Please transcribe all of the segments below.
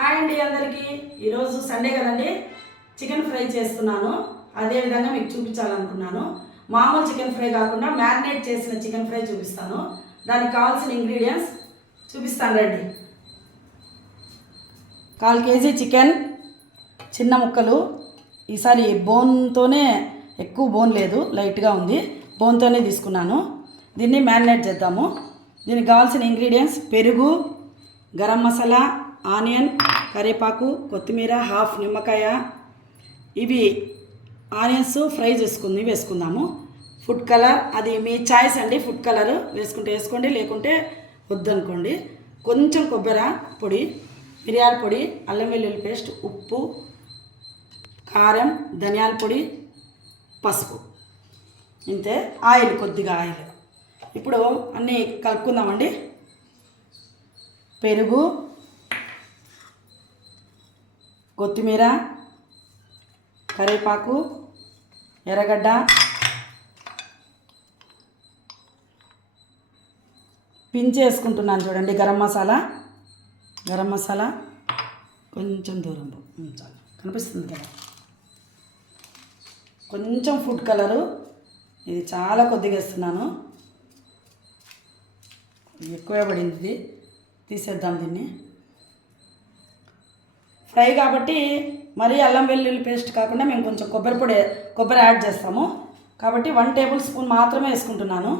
Hi అండి అందరికీ. ఈరోజు సండే కదండి, చికెన్ ఫ్రై చేస్తున్నాను. అదేవిధంగా మీకు చూపించాలనుకున్నాను. మామూలు చికెన్ ఫ్రై కాకుండా మ్యారినేట్ చేసిన చికెన్ ఫ్రై చూపిస్తాను. దానికి కావాల్సిన ఇంగ్రీడియంట్స్ చూపిస్తాను రండి. 1/4 కేజీ చికెన్, చిన్న ముక్కలు. ఈసారి బోన్తోనే, ఎక్కువ బోన్ లేదు, లైట్గా ఉంది, బోన్తోనే తీసుకున్నాను. దీన్ని మ్యారినేట్ చేద్దాము. దీనికి కావాల్సిన ఇంగ్రీడియంట్స్: పెరుగు, గరం మసాలా, ఆనియన్, కరివేపాకు, కొత్తిమీర, హాఫ్ నిమ్మకాయ. ఇవి ఆనియన్స్ ఫ్రై వేసుకుందాము. ఫుడ్ కలర్, అది మీ చాయిస్ అండి. ఫుడ్ కలర్ వేసుకుంటే వేసుకోండి, లేకుంటే వద్దనుకోండి. కొంచెం కొబ్బరి పొడి, మిరియాల పొడి, అల్లం వెల్లుల్లి పేస్ట్, ఉప్పు, కారం, ధనియాల పొడి, పసుపు. ఇంతే. ఆయిల్, కొద్దిగా ఆయిల్. ఇప్పుడు అన్నీ కలుపుకుందామండి. పెరుగు, కొత్తిమీర, కరివేపాకు, ఎర్రగడ్డ, పించి వేసుకుంటున్నాను చూడండి. గరం మసాలా కొంచెం దూరం ఉంచాలి, కనిపిస్తుంది కదా. కొంచెం ఫుడ్ కలరు, ఇది చాలా కొద్దిగా వేస్తున్నాను, ఎక్కువే పడింది. ఇది తీసేద్దాం. దీన్ని ఫ్రై కాబట్టి మరీ అల్లం వెల్లుల్లి పేస్ట్ కాకుండా మేము కొంచెం కొబ్బరి యాడ్ చేస్తాము కాబట్టి 1 టేబుల్ స్పూన్ మాత్రమే వేసుకుంటున్నాను.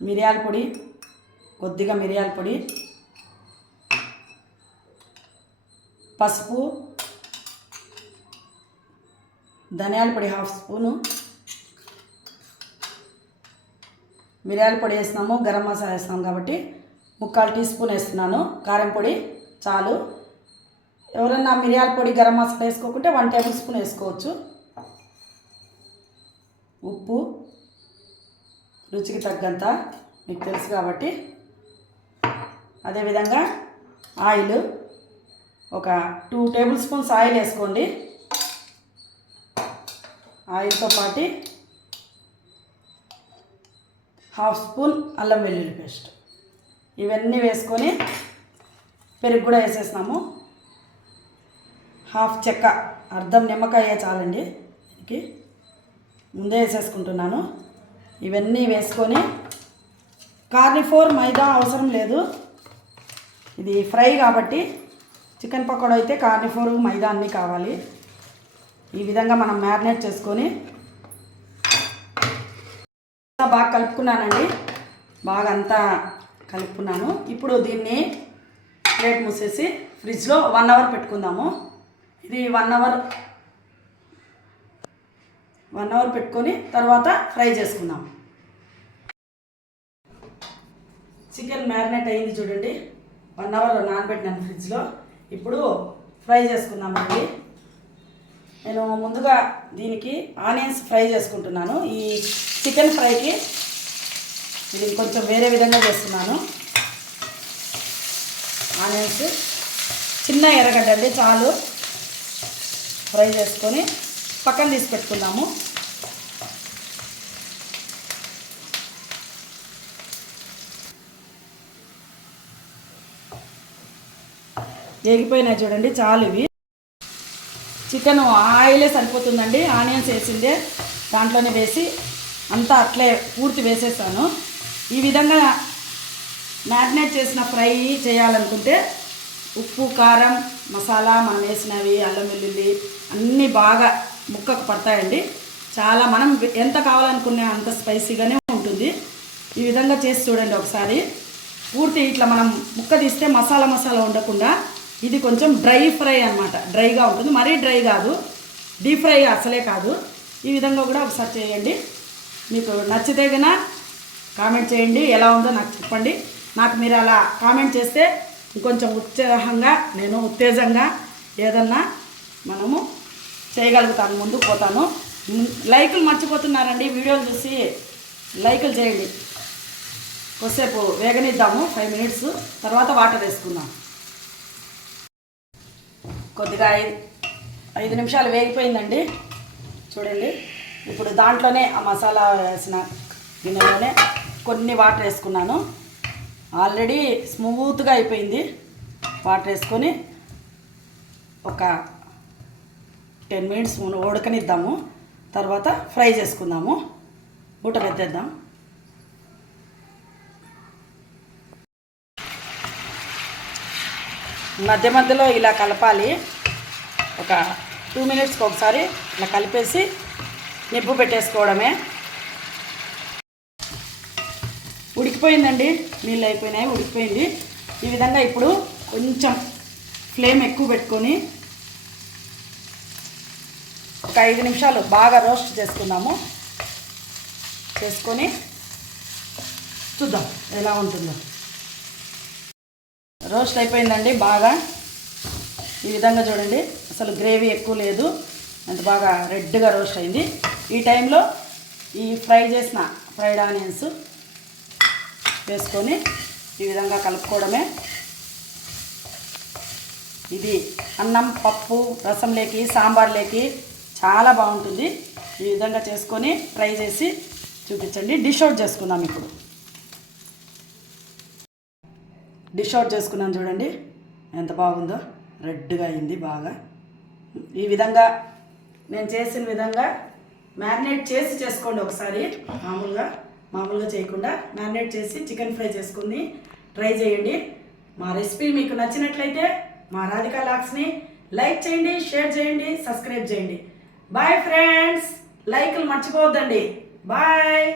మిరియాల పొడి, కొద్దిగా మిరియాల పొడి, పసుపు, ధనియాల పొడి హాఫ్ స్పూను, మిరియాల పొడి వేస్తున్నాము, గరం మసాలా వేస్తున్నాము కాబట్టి 3/4 టీ స్పూన్ వేస్తున్నాను. కారం పొడి చాలు. ఎవరన్నా మిరియాల పొడి, గరం మసాలా వేసుకోకుంటే 1 టేబుల్ స్పూన్ వేసుకోవచ్చు. ఉప్పు రుచికి తగ్గంత, మీకు తెలుసు కాబట్టి. అదేవిధంగా ఆయిల్, ఒక 2 టేబుల్ స్పూన్స్ ఆయిల్ వేసుకోండి. ఆయిల్తో పాటు హాఫ్ స్పూన్ అల్లం వెల్లుల్లి పేస్ట్. ఇవన్నీ వేసుకొని పెరుగు కూడా వేసేసినాము. హాఫ్ చెక్క, అర్ధం నిమ్మకాయ చాలండి. దీనికి ముందే వేసేసుకుంటున్నాను. ఇవన్నీ వేసుకొని, కార్నిఫోర్ మైదా అవసరం లేదు, ఇది ఫ్రై కాబట్టి. చికెన్ పకోడా అయితే కార్నిఫోర్, మైదా అన్నీ కావాలి. ఈ విధంగా మనం మ్యారినేట్ చేసుకొని బాగా కలుపుకున్నానండి. బాగా అంతా కలుపుకున్నాను. ఇప్పుడు దీన్ని ప్లేట్ మూసేసి ఫ్రిడ్జ్లో 1 అవర్ పెట్టుకుందాము. ఇది 1 అవర్ పెట్టుకొని తర్వాత ఫ్రై చేసుకుందాం. చికెన్ మ్యారినేట్ అయింది చూడండి. 1 అవర్ నానబెట్టినాను ఫ్రిడ్జ్లో. ఇప్పుడు ఫ్రై చేసుకుందామండి. నేను ముందుగా దీనికి ఆనియన్స్ ఫ్రై చేసుకుంటున్నాను. ఈ చికెన్ ఫ్రైకి ఇది కొంచెం వేరే విధంగా చేస్తున్నాను. ఆనియన్స్, చిన్న ఎర్రగడ్డ అండి చాలు. ఫ్రై చేసుకొని పక్కన తీసి పెట్టుకుందాము. వేగిపోయినాయి చూడండి, చాలు. ఇవి చికెన్ ఆయిలే సరిపోతుందండి. ఆనియన్స్ వేసిందే దాంట్లోనే వేసి అంతా అట్లే పూర్తి వేసేసాను. ఈ విధంగా మ్యారినేట్ చేసిన ఫ్రై చేయాలనుకుంటే ఉప్పు, కారం, మసాలా మనం వేసినవి, అల్లం వెల్లుల్లి అన్నీ బాగా ముక్కకు పడతాయండి. చాలా మనం ఎంత కావాలనుకునే అంత స్పైసీగానే ఉంటుంది. ఈ విధంగా చేసి చూడండి ఒకసారి. పూర్తి ఇట్లా మనం ముక్క తీస్తే మసాలా ఉండకుండా ఇది కొంచెం డ్రై ఫ్రై అన్నమాట. డ్రైగా ఉంటుంది, మరీ డ్రై కాదు, డీప్ ఫ్రై అసలే కాదు. ఈ విధంగా కూడా ఒకసారి చేయండి. మీకు నచ్చితే కనుక కామెంట్ చేయండి, ఎలా ఉందో నాకు చెప్పండి. నాకు మీరు అలా కామెంట్ చేస్తే ఇంకొంచెం ఉత్తేజంగా ఏదన్నా మనము చేయగలుగుతాను, ముందుకు పోతాను. లైకులు మర్చిపోతున్నారండి. వీడియోలు చూసి లైకులు చేయండి. కొద్దిసేపు వేగనిద్దాము, 5 మినిట్స్. తర్వాత వాటర్ వేసుకుందాం. కొద్దిగా 5 నిమిషాలు వేగిపోయిందండి చూడండి. ఇప్పుడు దాంట్లోనే ఆ మసాలా వేసిన గిన్నెలోనే కొన్ని వాటర్ వేసుకున్నాను. ఆల్రెడీ స్మూత్గా అయిపోయింది. వాటర్ వేసుకొని ఒక 10 మినిట్స్ ఉడకనిద్దాము. తర్వాత ఫ్రై చేసుకుందాము. మూట పెట్టేద్దాం. మధ్య మధ్యలో ఇలా కలపాలి. ఒక 2 మినిట్స్కి ఒకసారి ఇలా కలిపేసి నిప్పు పెట్టేసుకోవడమే. ఉడికిపోయిందండి, నీళ్ళు అయిపోయినాయి, ఉడికిపోయింది. ఈ విధంగా ఇప్పుడు కొంచెం ఫ్లేమ్ ఎక్కువ పెట్టుకొని ఒక 5 నిమిషాలు బాగా రోస్ట్ చేసుకుందాము. చేసుకొని చూద్దాం ఎలా ఉంటుందో. రోస్ట్ అయిపోయిందండి బాగా. ఈ విధంగా చూడండి, అసలు గ్రేవీ ఎక్కువ లేదు, అంత బాగా రెడ్గా రోస్ట్ అయింది. ఈ టైంలో ఈ ఫ్రైడ్ ఆనియన్స్ వేసుకొని ఈ విధంగా కలుపుకోవడమే. ఇది అన్నం, పప్పు, రసంలోకి, సాంబార్లోకి చాలా బాగుంటుంది. ఈ విధంగా చేసుకొని ఫ్రై చేసి చూపించండి. డిష్ అవుట్ చేసుకుందాం. ఇప్పుడు డిష్ అవుట్ చేసుకున్నాను చూడండి, ఎంత బాగుందో, రెడ్గా అయింది బాగా. ఈ విధంగా నేను చేసిన విధంగా మ్యారినేట్ చేసి చేసుకోండి ఒకసారి. మామూలుగా చేయకుండా మ్యారినేట్ చేసి చికెన్ ఫ్రై చేసుకుని ట్రై చేయండి. మా రెసిపీ మీకు నచ్చినట్లయితే మా రాధికా లాక్స్ని లైక్ చేయండి, షేర్ చేయండి, సబ్స్క్రైబ్ చేయండి. బాయ్ ఫ్రెండ్స్, లైక్లు మర్చిపోవద్దండి. బాయ్.